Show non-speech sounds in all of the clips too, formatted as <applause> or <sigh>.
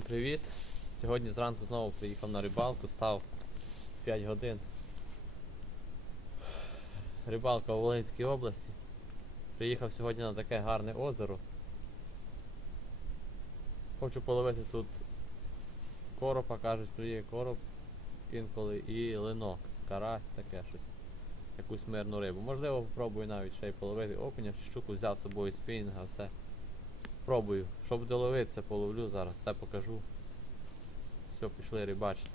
Всім привіт! Сьогодні зранку знову приїхав на рибалку, став 5 годин. Рибалка у Волинській області. Приїхав сьогодні на таке гарне озеро. Хочу половити тут коропа, кажуть, є короб інколи і линок, карась, таке щось. Якусь мирну рибу. Можливо, попробую навіть ще й половити окуня, щуку взяв з собою спінінга, все. Пробую. Що буде ловитися, половлю зараз, все покажу. Все, пішли рибачити.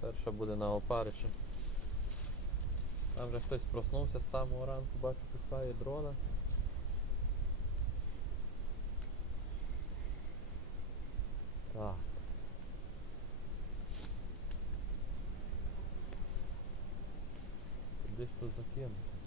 Перша буде на опариші. Там вже хтось проснувся з самого ранку, бачу, пускає дрона. Так. Куди ж тут закинути?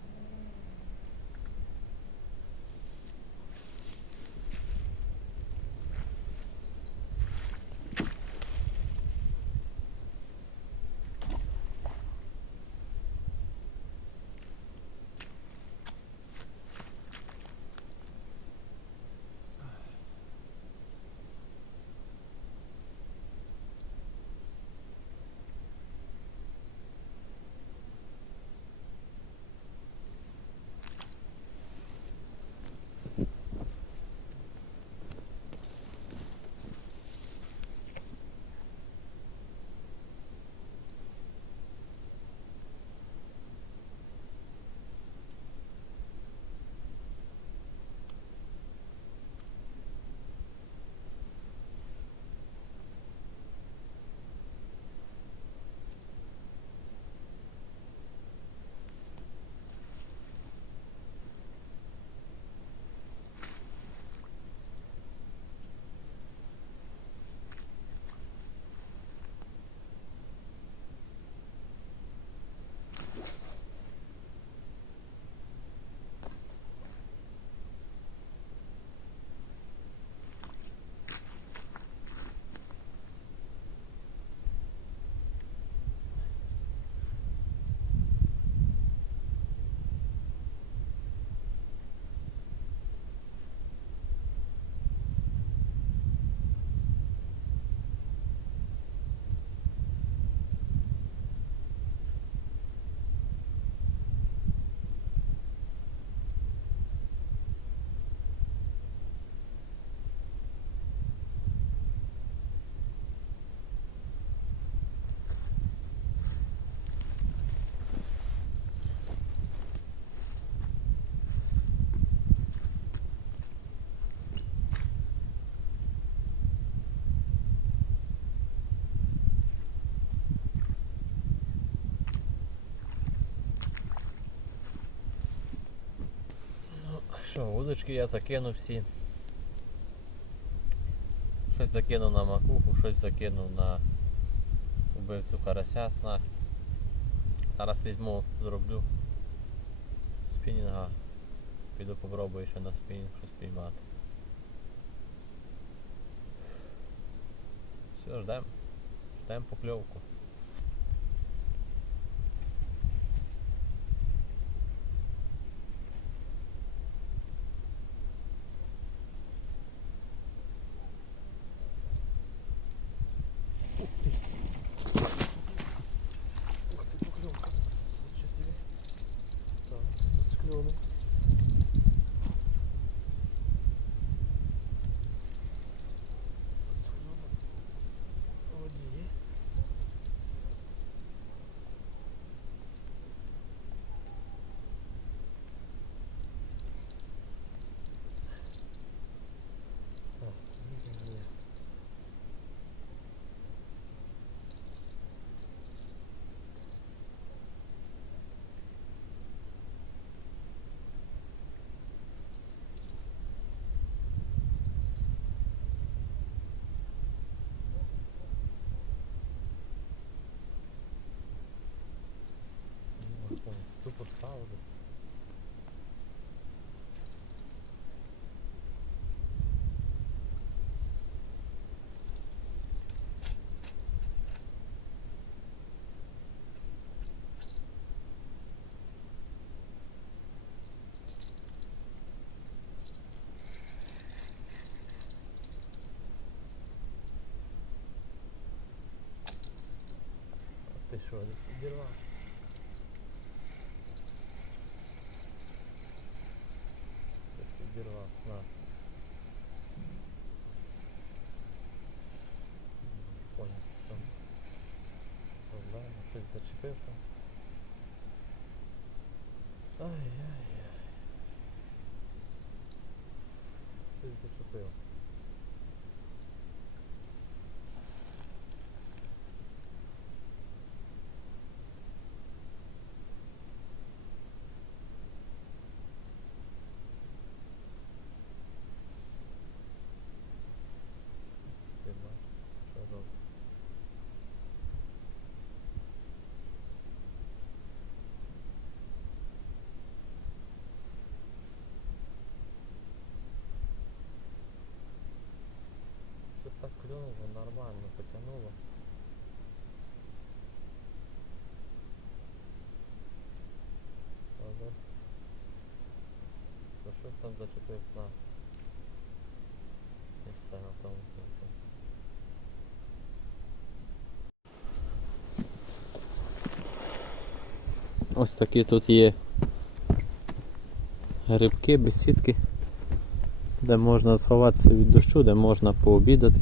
Що, вудочки я закинув всі. Щось закинув на макуху, щось закинув на убивцю карася снасть. Зараз візьму, зроблю спінінга. Піду попробую ще на спінінг щось піймати. Все, ждем. Ждем покльовку. Duplo saldo. Fechou, ele lá. Десь на. Понял, там проблема, щось зачепив там. Ай-яй-яй. Щось зачепив. Ти бачиш, що робить. Щось так клюнуло, нормально потягнуло. Але то щось там зачепив снасть. І все на. Ось такі тут є грибки, бесідки, де можна сховатися від дощу, де можна пообідати.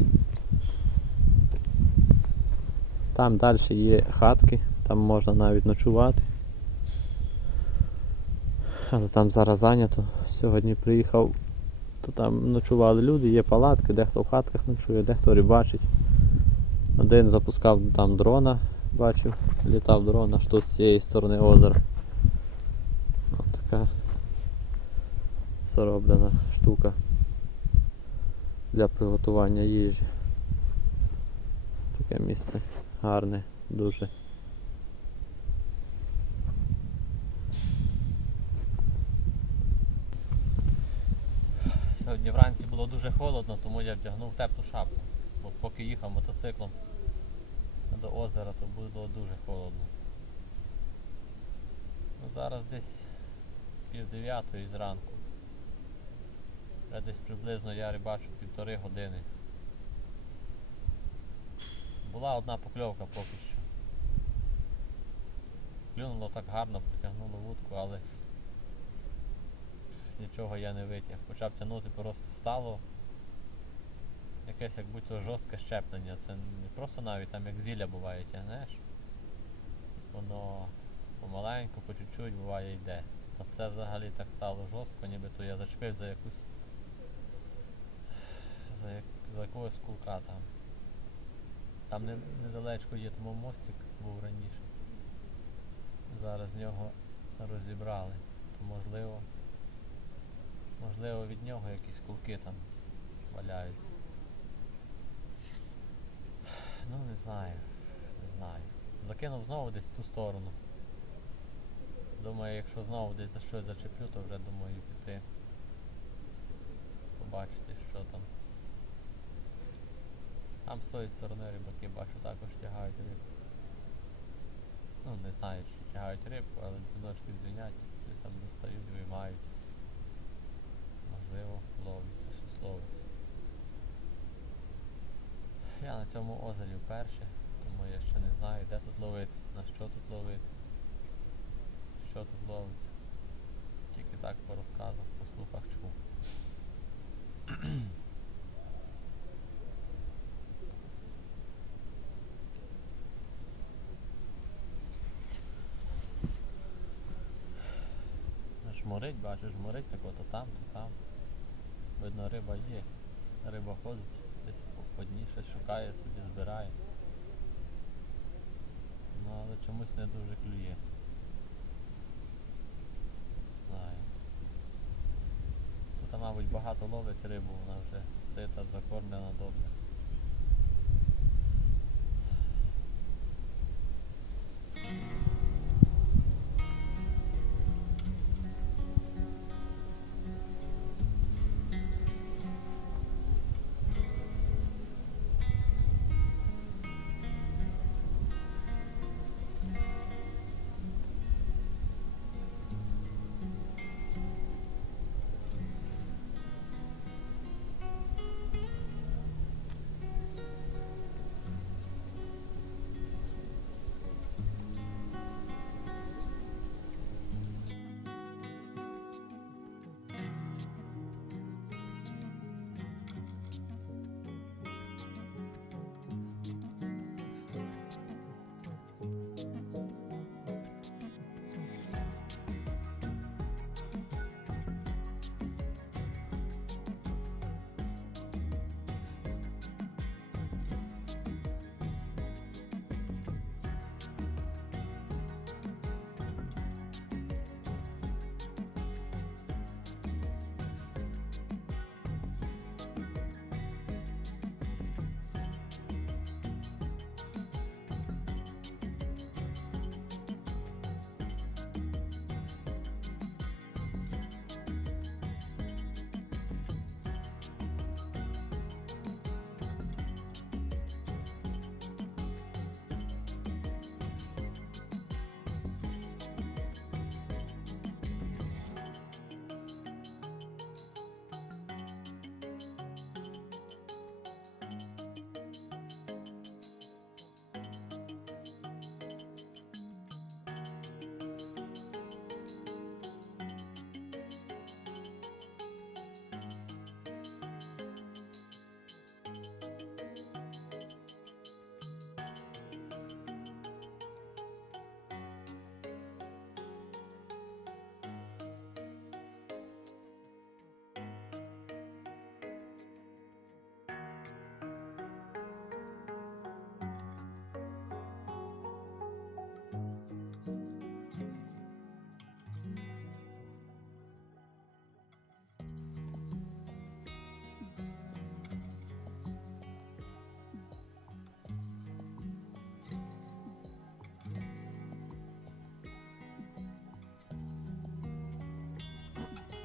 Там далі є хатки, там можна навіть ночувати. Але там зараз зайнято. Сьогодні приїхав, то там ночували люди, є палатки, дехто в хатках ночує, дехто рибачить. Один запускав там дрона, бачив, літав дрон аж тут з цієї сторони озера. Ось така зроблена штука для приготування їжі. Таке місце гарне, дуже. Сьогодні вранці було дуже холодно, тому я вдягнув теплу шапку. Бо поки їхав мотоциклом до озера, то було дуже холодно. Ну, зараз десь пів дев'ятої зранку. Вже десь приблизно я рибачу півтори години. Була одна покльовка поки що. Клюнуло так гарно, потягнуло вудку, але нічого я не витяг. Почав тягнути, просто стало якесь як будь-то жорстке щеплення. Це не просто навіть там як зілля буває, тягнеш. Воно помаленьку, по чуть-чуть буває йде. А це взагалі так стало жорстко, нібито я зачепив за якусь за, як, за якогось кулка там. Там не, недалечко є тому мостик був раніше. Зараз нього розібрали. То можливо. Можливо від нього якісь кулки там валяються. Ну не знаю, не знаю. Закинув знову десь в ту сторону. Думаю, якщо знову десь за щось зачеплю, то вже думаю піти. Побачити, що там. Там з тої сторони рибаки бачу також тягають рибку. Ну не знаю, чи тягають рибку, але дзвіночки дзвінять, щось там достають, виймають. Можливо, ловиться, щось ловиться. Я на цьому озері вперше, тому я ще не знаю, де тут ловити, на що тут ловити, що тут ловиться. Тільки так по розказах, по слухах чув. <clears throat> Жмурить, бачиш, жмурить так то там, то там. Видно, риба є. Риба ходить, десь по дні щось шукає, собі збирає. Ну але чомусь не дуже клює. Знаю. Тут, мабуть, багато ловить рибу, вона вже сита, закормлена добре.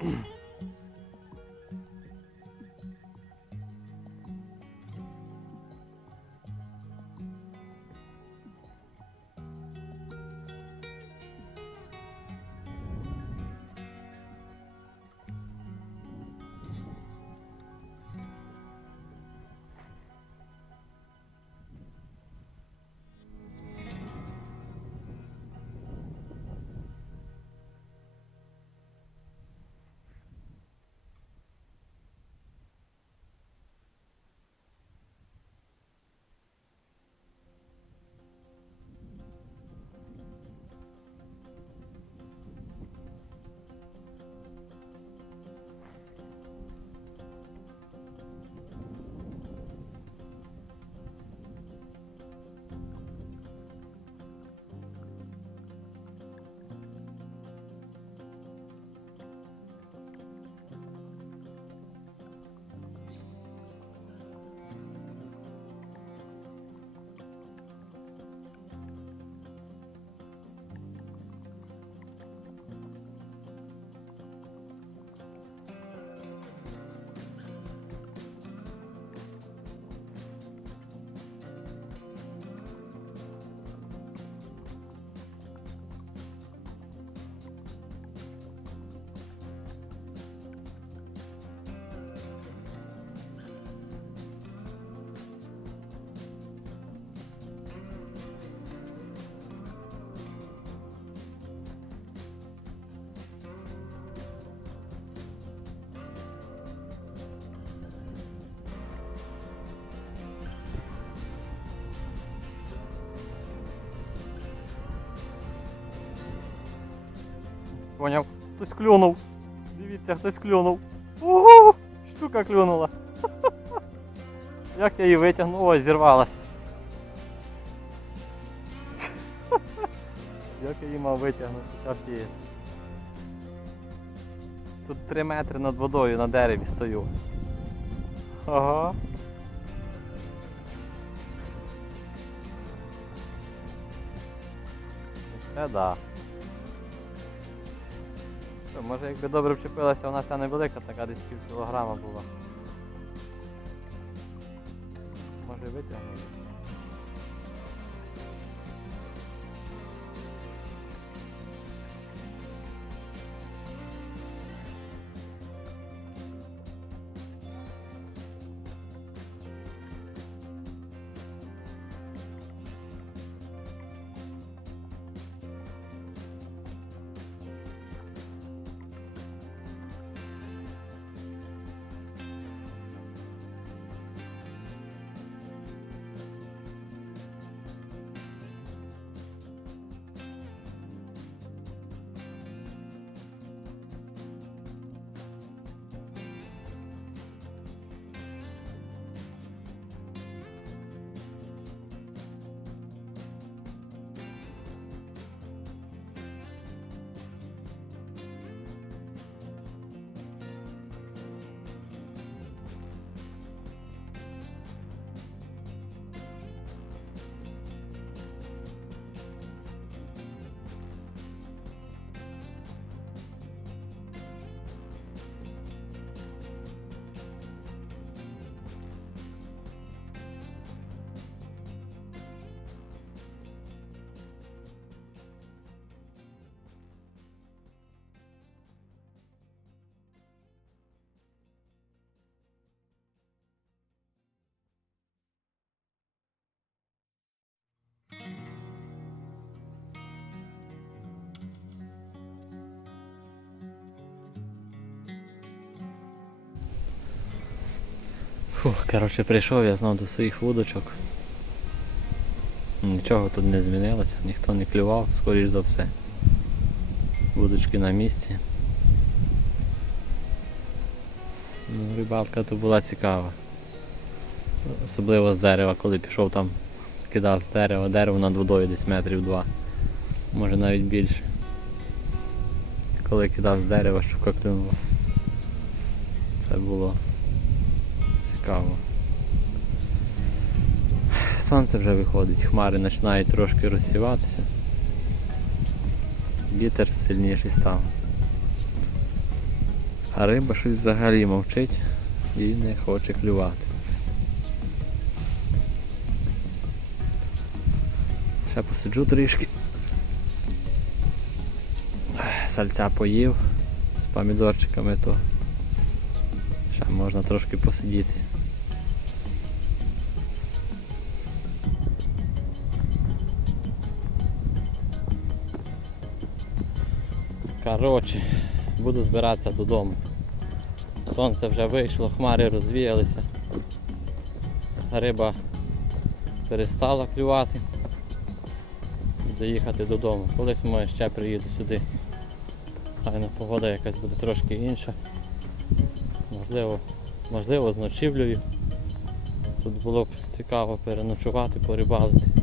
Mm-hmm. Поняв. Хтось клюнув. Дивіться, хтось клюнув. Угу! Щука клюнула. <laughs> Як я її витягнув, ось зірвалася. <laughs> Як я її мав витягнути, капець. Тут 3 метри над водою на дереві стою. Ага. Це да. Може якби добре вчепилася, вона ця невелика, така десь пів кілограма була. Може витягнути. Фух, коротше, прийшов я знову до своїх вудочок. Нічого тут не змінилося, ніхто не клював, скоріш за все. Вудочки на місці. Ну, рибалка тут була цікава. Особливо з дерева, коли пішов там, кидав з дерева, дерево над водою десь метрів два. Може навіть більше. Коли кидав з дерева, щука клюнула. Це було цікаво. Сонце вже виходить, хмари починають трошки розсіватися. Вітер сильніший став. А риба щось взагалі мовчить і не хоче клювати. Ще посиджу трішки. Сальця поїв з помідорчиками, то ще можна трошки посидіти. Коротше, буду збиратися додому. Сонце вже вийшло, хмари розвіялися. Риба перестала клювати. Буду їхати додому. Колись може ще приїду сюди. Файна погода якась буде трошки інша. Можливо, можливо з ночівлею. Тут було б цікаво переночувати, порибалити.